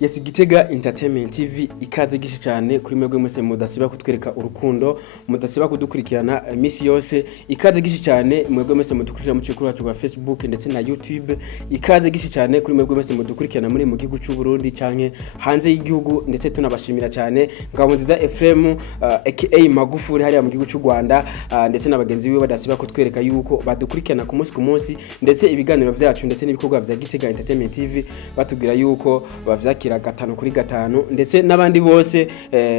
Yes, Gitega Entertainment TV ikaze gishi cyane kuri mwebwe mwese mudasiba kutwereka urukundo, mudasiba kudukurikirana misi yose. Ikaze gishi cyane mwebwe mwese mudukurikira mu cikuru cyacu wa Facebook ndetse na YouTube. Ikaze gishi cyane kuri mwebwe mwese mudukurikirana muri mu gihugu cy'u Burundi canke hanze y'igihugu, ndetse tunabashimira cyane ngabo nziza Ephraim aka Magufuri hariya mu gihugu cy'u Rwanda, ndetse n'abagenzi biwe badasiba kutwereka yuko badukurikirana ku munsi ndetse ibiganiro vyacu ndetse n'ibikorwa vya Gitega Entertainment TV batubwira yuko bavyakira gatanu kuri gatanu, ndetse n'abandi bose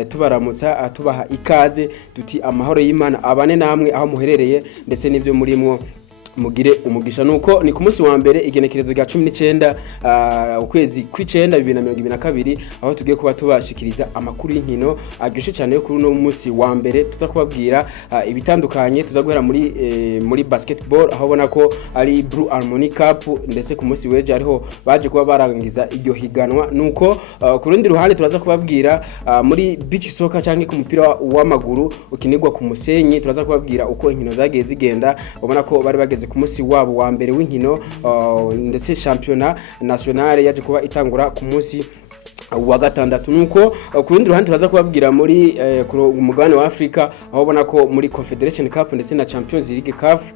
tubaramutsa tubaha ikaze tuti amahoro y'Imana abane namwe aho muherereye ndetse n'ivyo murimwo mugire umugisha. Nuko ni ku munsi wa mbere igenekerezo rya 19 ukwezi kw'icenda 2022 aho tugiye kuba tubashikiriza amakuru y'inkino aryoshe cyane yo kuri no munsi wa mbere. Tuza kubabwira ibitandukanye, tuza guhera muri basketball aho bona ko ari Blue Harmony Cup, ndetse ku munsi weje ariho baje kuba barangiza iryo higanwa. Nuko ku rundi ruhande turaza kubabwira muri beach soccer canke ku mupira w'amaguru ukinirwa ku musenyi, turaza kubabwira uko inkino zagiye zigenda. Ubona ko bari bageze ku munsi wabo wa mbere w'inkino, ndetse championnat national yaje kuba itangura ku munsi wa gatandatu. Nuko ku rundi ruhande turaza kubabwira muri umugabane wa Afrika aho ubona ko muri Confederation Cup ndetse na Champions League CAF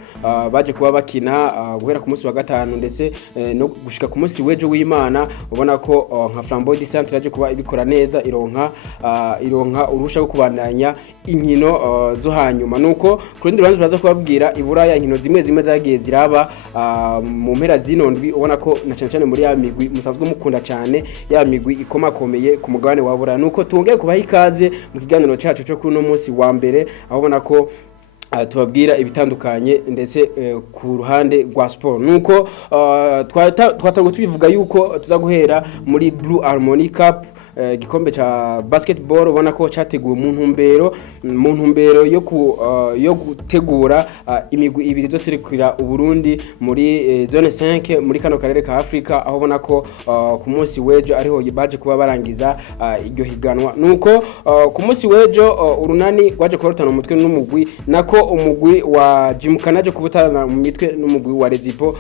baje kuba bakina guhera ku munsi wa gatanu ndetse no gushika ku munsi wejo w'Imana. Ubona ko nka Flambeau du Centre yaje kuba ibikora neza, ironka urusha rwo kubandanya inkino zo hanyuma. Nuko ku rundi ruhande turaza kubabwira iburaya inkino zimwe zagiye ziraba mu mpera zinondwi. Ubona ko na cyane muri ya migwi musanzwe mukunda cyane, ya migwi ikomakomeye ku mugabane wa Buraya. Nuko tungeye kubaha ikaze mu kiganiro cyacu cyo kuri no munsi wa mbere aho ubona ko tubabwira ibitandukanye ndetse ku ruhande rwa sport. Nuko twatago tubivuga yuko tuza guhera muri Blue Harmony Cup, gikombe cha basketball. Ubona ko cyateguwe mu ntumbero yo gutegura imigwi ibiri zose rikwira Uburundi muri zone 5 muri kano karere ka Afrika, aho ubona ko ku munsi wejo ariho baje kuba barangiza iryo higanwa. Nuko ku munsi wejo urunani rwaje korotana umutwe n'umugwi, nako umugwi wa Jimukanaje kubutana mu mitwe n'umugwi wa Rezipo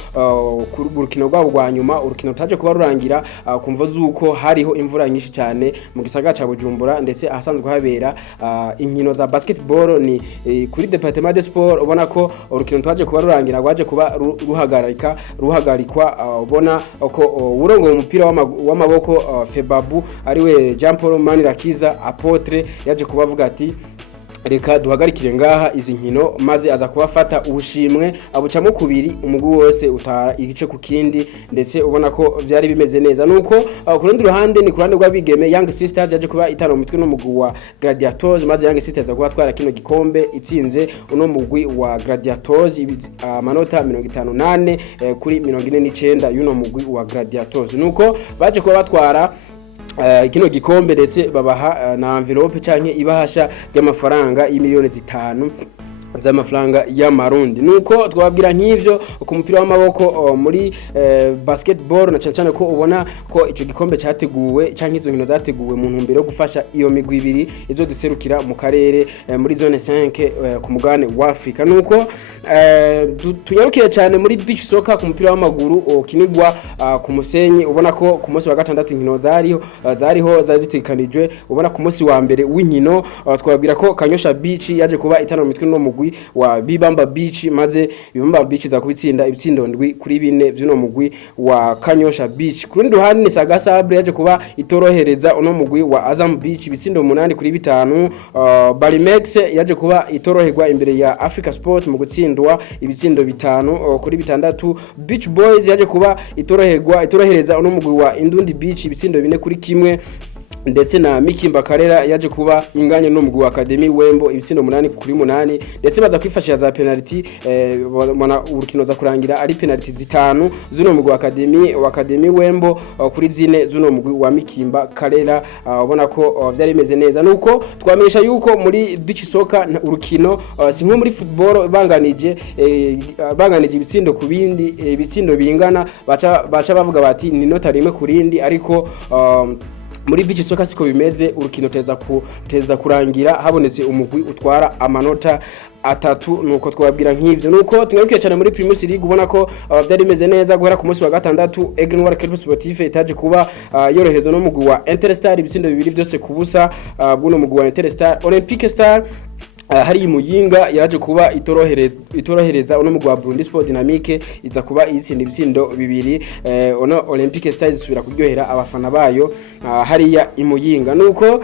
ku rukino rwabo rwa nyuma. Urukino taje kuba rurangira kumva zuko hariho imvura nyinshi cyane mu gisagara ca Bujumbura, ndetse ahasanzwe habera inkino za basketball ni kuri Departement de Sport. Ubona ko urukino taje kuba rurangira rwaje kuba ruhagarikwa. Ubona ko urongo mu mupira w'amaboko Febabu ariwe Jean Paul Manirakiza Apotre yaje kubavuga ati reka duhagarikire ngaha izi nkino, maze aza kubafata ubushimwe abucamo kubiri umugwi wose utara igice ku kindi, ndetse ubona ko byari bimeze neza. Nuko ku rundi ruhande ni ku ruhande rw'abigeme Young Sisters yaje kuba itana mu mitwe n'umugwi wa Gladiators, maze Young Sisters kuba twara kino gikombe itsinze uno mugwi wa Gladiators amanota 58 kuri 49 y'uno mugwi wa Gladiators. Nuko baje kuba batwara kino gikombe ndetse babaha na envelope canke ibahasha y'amafaranga y'imiliyoni 5 z'amafaranga y'amarundi. Nuko twababwira nk'ivyo ku mupira w'amaboko muri basketball, na cyane ko ubona ko ico gikombe cyateguwe canke izo nkino zateguwe mu ntumbero yo gufasha iyo migwi ibiri izo duserukira mu karere muri zone 5 ku mugabane wa Afrika. Nuko tunyarukiye cyane muri beach soccer ku mupira w'amaguru kinigwa ku musenyi. Ubona ko ku munsi wa gatandatu inkino zariho zazitekanijwe. Ubona ku munsi wa mbere w'inkino twababwira ko Kanyosha Beach yaje kuba itana mu mitwe no mugwi wa Bibamba Beach, maze Bibamba Beach za kubitsinda ibitsindo ndwi kuri 4 by'uno mugwi wa Kanyosha Beach. Ku rundi ruhande ni Saga Sabre yaje kuba itorohereza uno mugwi wa Azam Beach ibitsindo 8 kuri 5. Balimex yaje kuba itoroherwa imbere ya Africa Sport mu gutsindwa ibitsindo 5 kuri 6. Beach Boys yaje kuba itorohereza uno mugwi wa Indundi Beach ibitsindo 4 kuri 1, ndetse na Mikimba Karera yaje kuba inganya no mugwi wa Academy Wembo ibitsindo 8 kuri 8, ndetse baza kwifashisha za penalty. Mwana urukino za kurangira ari penalty 5 z'uno mugwi wa Academy Wembo kuri 4 z'uno mugwi wa Mikimba Karera. Ubona ko byari bimeze neza. Nuko twamenyesha yuko muri beach soccer urukino si nko muri football banganije ibitsindo ku bindi, ibitsindo bingana baca bavuga bati ni nota rimwe kurindi, ariko muri beach soccer siko bimeze urukino teza kurangira habonetse umugwi utwara amanota atatu nuko twabwira nk'ivyo nuko tungarukiye cyane muri Primus League ubona ko byari bimeze neza guhera ku munsi wa gatandatu Aigle Noir Club Sportif itaje kuba yorohereza no mugwi wa Interstar ibitsindo bibiri byose kubusa bw'uno mugwi wa Interstar. Olympique Star hari Muyinga yaje kuba itorohereza uno mugwi wa Burundi Sport Dynamique iza kuba itsinda ibitsindo bibiri ono Olympique Star isubira kuryohera abafana bayo hariya Imuyinga nuko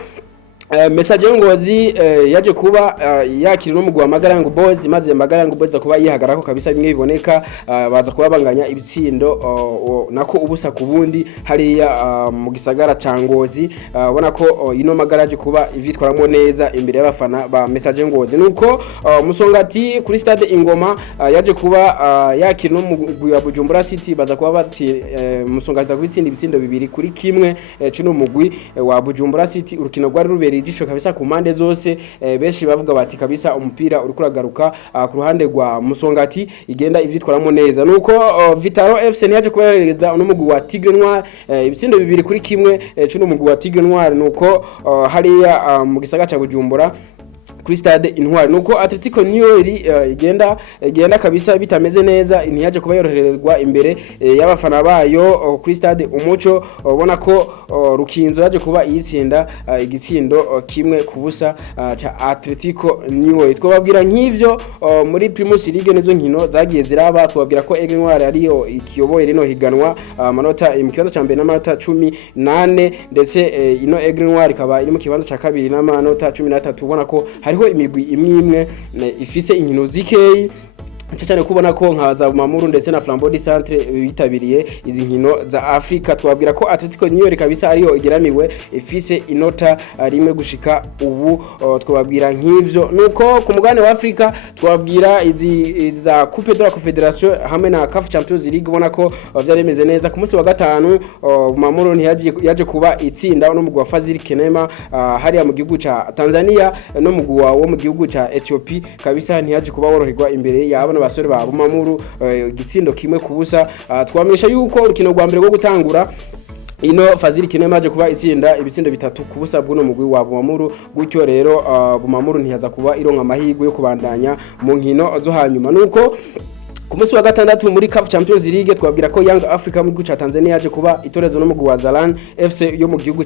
Message Ngozi yaje kuba yakira no mugwa Magarango Boys maze Magarango Boys kuba yihagarako kabisa bimwe biboneka baza kuba banganya ibitsindo nako ubusa kubundi hariya mu gisagara ca Ngozi ubona ko ino Magaraje kuba ivitwaramo neza imbere y'abafana ba Message Ngozi nuko Musongati kuri stade Ingoma yaje kuba yakira no mugwi wa Bujumbura City baza kuba bati Musongati kubitsinda ibitsindo bibiri kuri kimwe cyo mugwi wa Bujumbura City urukino rwari ruberi ijisho kabisa ku mande zose benshi bavuga bati kabisa umupira uri kuragaruka ku ruhande rwa Musongati igenda ivyitwaramo neza nuko Vitaro FC yaje kubahereza uno mugwi wa Tigre Noir ibitsindo bibiri kuri kimwe cyo mugwi wa Tigre Noir nuko hariya mu gisagara ca Bujumbura kuri stade Intwari nuko Atletico Niori igenda kabisa bitameze neza ntiyaje kuba yorohererwa imbere y'abafana bayo kuri stade Umuco ubona ko Rukinzo yaje kuba yitsinda igitsindo kimwe kubusa cha Atletico Niori. Twababwira nk'ivyo muri Primus League nizo nkino zagiye ziraba twababwira ko Aigle Noir ariyo ikiyoboye rino higanwa amanota imukibanza ca mbere n'amanota 18 ndetse ino Aigle Noir ikaba iri mu kibanza ca kabiri n'amanota 13 ubona ko hariho imigwi imwe ifise inkino zikeyi cyane kubona ko nkaza Bumamuru ndetse na Flambeau du Centre bitabiriye izi nkino za Afrika. Twabwira ko Atletico Niori kabisa ariyo igeramiwe ifise inota rimwe gushika ubu twababwira nk'ivyo nuko ku mugane wa Afrika twabwira izi za Coupe de la Confédération hamwe na CAF Champions League ubona ko byaremeze neza ku munsi wa gatanu Bumamuru yaje kuba itsinda no mugwi wa Fazil Kenema hariya mu gihugu ca Tanzania no mugwi wo mu gihugu ca Ethiopia kabisa ntiyaje kuba woroherwa imbere y'abana basore ba Bumamuru igitsindo kimwe kubusa twamenyesha yuko urukino rwa mbere rwo gutangura ino Fazil Kinema aje kuba itsinda ibitsindo bitatu kubusa bw'uno mugwi wa Bumamuru gutyo rero Bumamuru ntiyaza kuba ironka amahirwe yo kubandanya mu nkino zo hanyuma nuko ku munsi wa gatandatu muri CAF Champions League twabwira ko Young Africa mu gihugu ca Tanzania yaje kuba itorezo no mugwi wa Zalan FC yo mu gihugu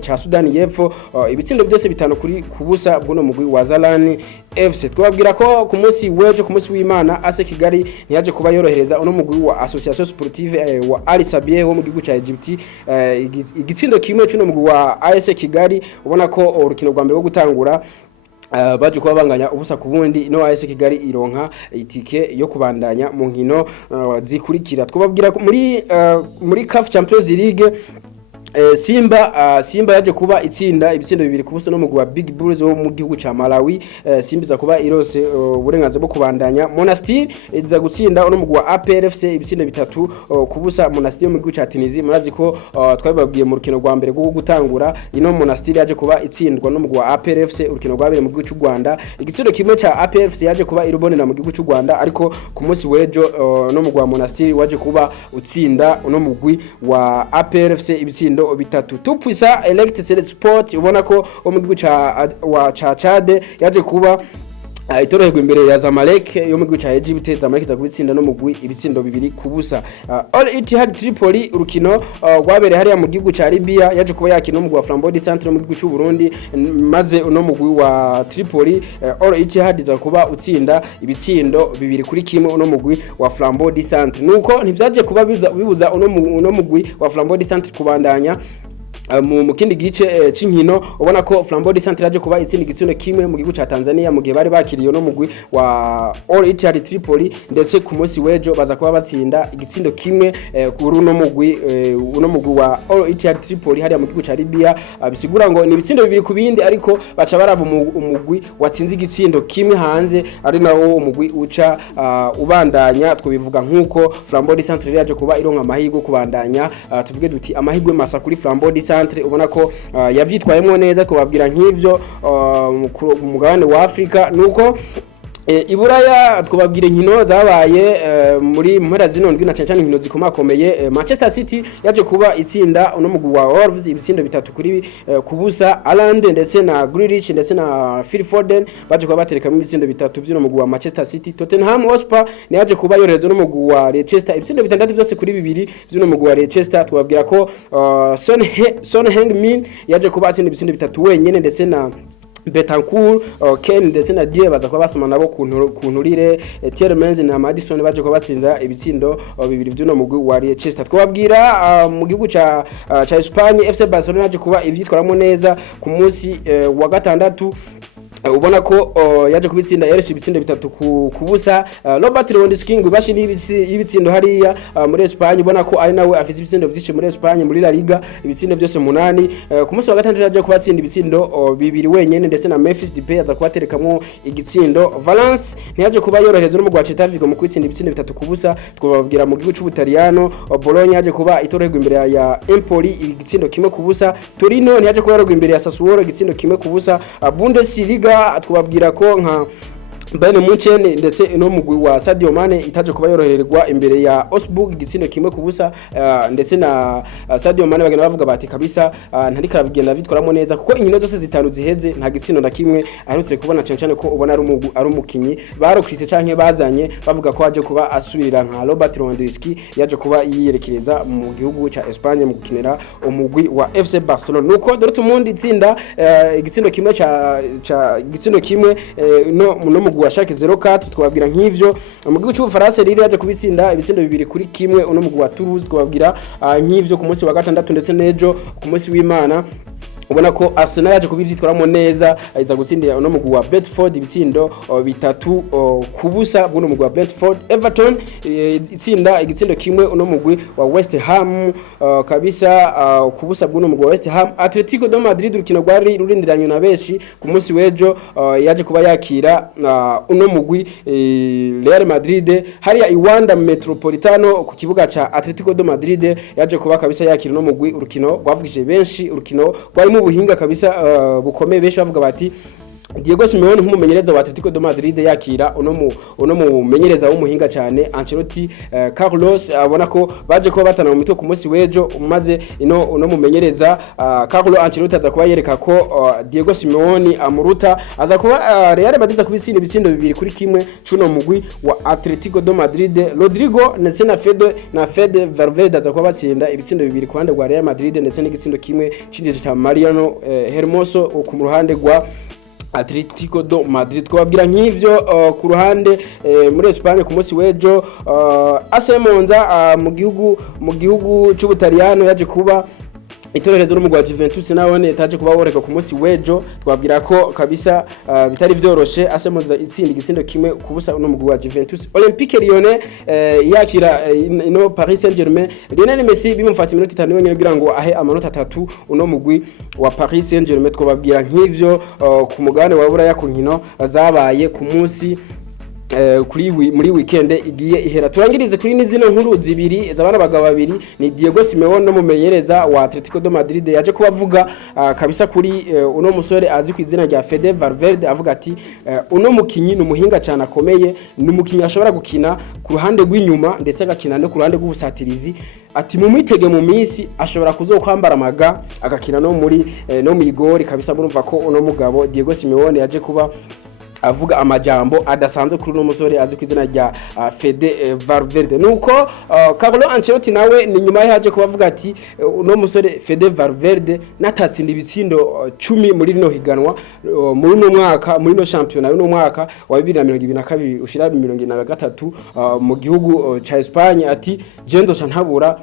ca Sudan y'Epfo ibitsindo byose bitano kuri kubusa bw'uno mugwi wa Zalan FC. Twabwira ko ku munsi wejo ku munsi w'Imana AS Kigali ntiyaje kuba yorohereza uno mugwi wa Association Sportive wa Al Sabieh wo mu gihugu ca Egypt igitsindo kimwe cy'uno mugwi wa AS Kigali ubona ko urukino rwa mbere rwo gutangura baje kuba banganya ubusa kubundi ino AS Kigali ironka itike yo kubandanya mu nkino zikurikira. Twababwira muri CAF Champions League Simba yaje kuba itsinda ibitsindo bibiri kubusa no mugwi wa Big Bulls wo mu gihugu ca Malawi. Simba za kuba irose uburenganzira bwo kubandanya. Monastir iza gutsinda no mugwi wa APR FC ibitsindo bitatu kubusa. Monastir mu gihugu ca Tunisia murazi ko twababwiye mu rukino rwa mbere rwo gutangura ino Monastir yaje kuba itsindwa no mugwi wa APR FC urukino rwabere mu gihugu cy'u Rwanda igitsindo kimwe ca APR FC yaje kuba irubonera mu gihugu cy'u Rwanda ariko ku munsi wejo no mugwi wa Monastir waje kuba utsinda no mugwi wa APR FC ibitsindo bitatu. Tupwisa Elect Select Sport ubona ko mu gihugu ca Chad yaje kuba itoroherwa imbere ya Zamalek yo mu gihugu ca Egypt. Zamalek za kubitsinda no mugwi ibitsindo bibiri kubusa. Al Ittihad Tripoli urukino rwabere hariya mu gihugu ca Libya yaje kuba yakina no mugwi wa Flambeau du Centre mu gihugu cy'u Burundi maze no mugwi wa Tripoli Al Ittihad za kuba utsinda ibitsindo bibiri kuri kimwe no mugwi wa Flambeau du Centre nuko ntivyaje kuba bibuza uno mugwi wa Flambeau du Centre kubandanya mu kindi gice c'inkino ubona ko Flambeau du Centre yaje kuba itsinda igitsindo kimwe mu gihugu ca Tanzania mu gihe bari bakiriye no mugwi wa Al Ittihad Tripoli ndetse ku munsi wejo baza kuba batsinda igitsindo kimwe kuri no mugwi wa Al Ittihad Tripoli hariya mu gihugu ca Libya bisigura ngo ni ibitsindo bibiri ku bindi ariko baca baraba umugwi watsinze igitsindo kimwe hanze ari nawo umugwi uca ubandanya twobivuga nkuko Flambeau du Centre yaje kuba ironka amahirwe kubandanya tuvuge duti amahirwe masa kuri Flambeau du Centre ubona ko yavyitwayemo neza kubabwira nk'ivyo mu mugabane wa Afrika nuko Iburaya twababwira inkino zabaye muri mpera zino ndwi na cyane inkino zikomakomeye. Manchester City yaje kuba itsinda uno mugwi wa Wolves ibitsindo 3 kuri kubusa. Haaland ndetse na Grealish ndetse na Phil Foden baje kuba batereka mu ibitsindo 3 by'uno mugwi wa Manchester City. Tottenham Hotspur ni yaje kuba yoreza no mugwi wa Leicester ibitsindo 6 byose kuri 2 by'uno mugwi wa Leicester. Twababwira ko Son Heung-min yaje kuba atsinda ibitsindo 3 wenyene ndetse na Betancourt, Ken ndetse na Die baza kuba basoma nabo kunturire. Tielemans na Madison baje kuba batsinda ibitsindo 2 by'uno mugwi wa Leicester. Twababwira mu gihugu ca Espagne FC Barcelona yaje kuba ivyitwaramo neza ku munsi wa gatandatu. Ubona ko yaje kubitsinda Elche ibitsindo 3 kubusa. Robert Lewandowski ngubashini ibitsindo hariya muri Espagne. Ubona ko ari nawe afite ibitsindo byinshi muri Espagne muri La Liga ibitsindo byose 8. Ku munsi wa gatandatu yaje kubatsinda ibitsindo 2 wenyene ndetse na Memphis Depay aza kubaterekamo igitsindo. Valence ntiyaje kuba yorohereza no mu Guaceta Vigo mu kwitsinda ibitsindo 3 kubusa. Twababwira mu gihugu cy'Ubutaliyano Bologna yaje kuba itorerwa imbere ya Empoli igitsindo 1 kubusa. Torino ntiyaje kuba yorerwa imbere ya Sassuolo igitsindo 1 kubusa. Bundesliga twababwira ko nka Bayern Munchen ndetse no mugwi wa Sadio Mane itaje kuba yorohererwa imbere ya Augsburg igitsindo 1 kubusa. Ndetse na Sadio Mane bagenda bavuga bati kabisa ntari karabigenda bitwaramo neza kuko inkino zose zitanu ziheze nta gitsindo na kimwe aherutse kubona cyane ko ubona ari umukinyi barokrise canke bazanye bavuga ko aje kuba asubirira nka Robert Lewandowski yaje kuba yiyerekereza mu gihugu ca Espagne mu gukinira umugwi wa FC Barcelona. Nuko Dortmund itsinda igitsindo kimwe ca igitsindo kimwe no wa Schalke 04. Twababwira nk'ivyo mu gihugu cy'Ubufaransa riri yaje kubitsinda ibitsindo 2 kuri kimwe uno mugwi wa Toulouse. Twababwira nk'ivyo ku munsi wa gatandatu ndetse nejo ku munsi w'Imana. Ubona ko Arsenal yaje kubivyitwaramo neza aiza gutsindira uno mugwi wa Brentford ibitsindo 3 kubusa bw'uno mugwi wa Brentford. Everton itsinda igitsindo kimwe uno mugwi wa West Ham kabisa kubusa bw'uno mugwi wa West Ham. Atletico de Madrid urukino rwari rurindiranye na beshi ku munsi wejo yaje kuba yakira uno mugwi Real Madrid hariya Wanda Metropolitano ku kibuga ca Atletico de Madrid yaje kuba kabisa yakira uno mugwi urukino rwavugije benshi urukino rwari mu buhinga kabisa bukomeye benshi bavuga bati Diego Simeone nk'umumenyereza wa Atletico de Madrid yakira uno mumenyereza w'umuhinga cyane Ancelotti. Carlos abona ko baje kuba batana mu mitwe ku munsi wejo maze uno mumenyereza Carlo Ancelotti aza kuba yereka ko Diego Simeone amuruta aza kuba Real Madrid aza kubitsinda ibitsindo 2 kuri kimwe cuno mugwi wa Atletico de Madrid. Rodrigo ndetse na Fede Valverde aza kuba batsinda ibitsindo 2 ku ruhande rwa Real Madrid ndetse n'igitsindo kimwe c'injije ca Mariano Hermoso ku ruhande rwa Atletico do Madrid. Twababwira nk'ivyo ku ruhande muri Espagne ku munsi wejo AC Monza mu gihugu cy'Ubutaliyano yaje kuba itorehezo n'umugwa Juventus nawe taje kuba boreka ku munsi wejo. Twabwira ko kabisa bitari byoroshe AC Monza itsinda igitsindo kimwe kubusa n'umugwa wa Juventus. Olympique Lyonnais yakira no Paris Saint-Germain. Lionel Messi bimufata iminota 5 yonyine kugira ngo ahe amanota 3 uno mugwi wa Paris Saint-Germain. Twababwira nk'ivyo ku mugane wa buraya ku nkino zabaye ku munsi muri weekend igiye ihera. Turangirize kuri nizino nkuru zibiri zabana bagabo babiri ni Diego Simeone no mumenyereza wa Atletico de Madrid yaje kubavuga kabisa kuri uno musore azi ku izina rya Fede Valverde avuga ati uno mukinyi numuhinga cyane akomeye numukinyi ashobora gukina ku ruhande rw'inyuma ndetse agakina no ku ruhande rw'ubusatirizi ati mu mitege mu minsi ashobora kuzokwambara amaga agakina no muri no migori kabisa. Murumva ko uno mugabo Diego Simeone yaje kuba avuga amajambo adasanzwe kuri no musore azi ku izina rya Fede Valverde. Nuko Carlo Ancelotti nawe ni nyuma yaje kubavuga ati no musore Fede Valverde natatsinda ibitsindo 10 muri rino higanwa muri no mwaka muri no championnat no mwaka wa 2022 ushira 2023 mu gihugu ca Espagne ati Genzo cantabura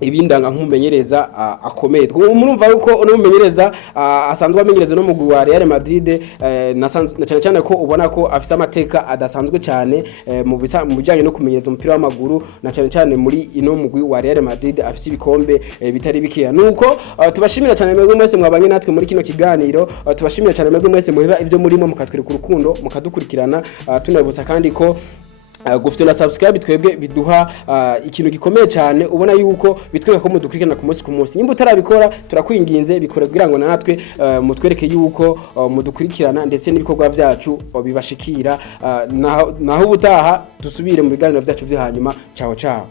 ibindanga nk'umumenyereza akomeye. Murumva yuko uno mumenyereza asanzwe amenyereza no mugwi wa Real Madrid na cyane ko ubona ko afise amateka adasanzwe cyane mu bijanye no kumenyereza umupira w'amaguru na cyane muri ino mugwi wa Real Madrid afise ibikombe bitari bikiya. Nuko tubashimira cyane mwebwe mwese mwabanye natwe muri kino kiganiro. Tubashimira cyane mwebwe mwese muheba ivyo murimo mukatwereka urukundo mukadukurikirana. Tunabutsa kandi ko gufite na subscribe twebwe biduha ikintu gikomeye cyane ubona yuko bitwereka ko mudukurikirana ku munsi nimba utarabikora turakwinginze bikore kugira ngo natwe mutwereke yuko mudukurikirana ndetse n'ibikorwa byacu bibashikira naho ubutaha dusubire mu biganiro byacu byo hanyuma ciao ciao